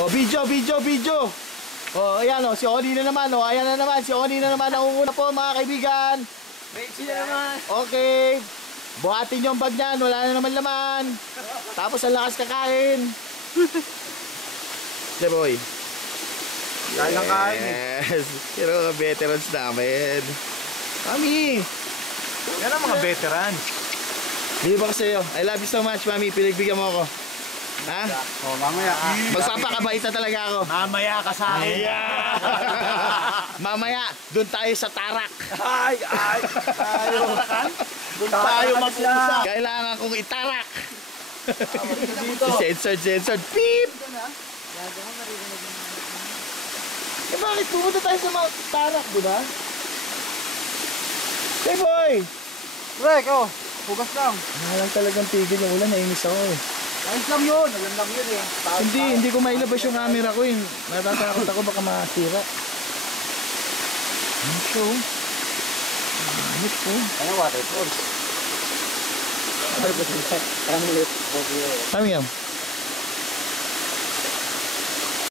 Oh, video. Oh, ayan oh, si Oni na naman. Oh, ayan na naman, si Oni na naman ang po mga kaibigan. Benji na naman. Okay. Buhatin yung bag niyan, wala na naman laman. Tapos ang lakas kakain. Yeah, boy. Kain lang kain eh. Yes. Pero mga veterans namin. Mami. Yan ang mga veteran. Bili ba ko sa'yo? I love you so much, Mami. Pinagbigyan mo ako. Ha? Oh, mamaya. Magpapakabait na talaga ako. Mamaya ka sa akin. Yeah. Mamaya, doon tayo sa tarak. Ay. Doon tayo mag-uusap. Kailangan kong itarak. Censored. Beep! Eh bakit pumunta tayo sa mga tarak, di ba? Hey boy! Rek, oh. Hugas lang. Wala lang talagang tigil yung ulan. Nainis ako eh. Ayos lang yun. Alam lang yun eh. Hindi ko mailabas yung camera ko eh. Natatakot ako baka masira. Ano siya oh? Ano po? Ano waterfalls? Parang ulit. Kami yan.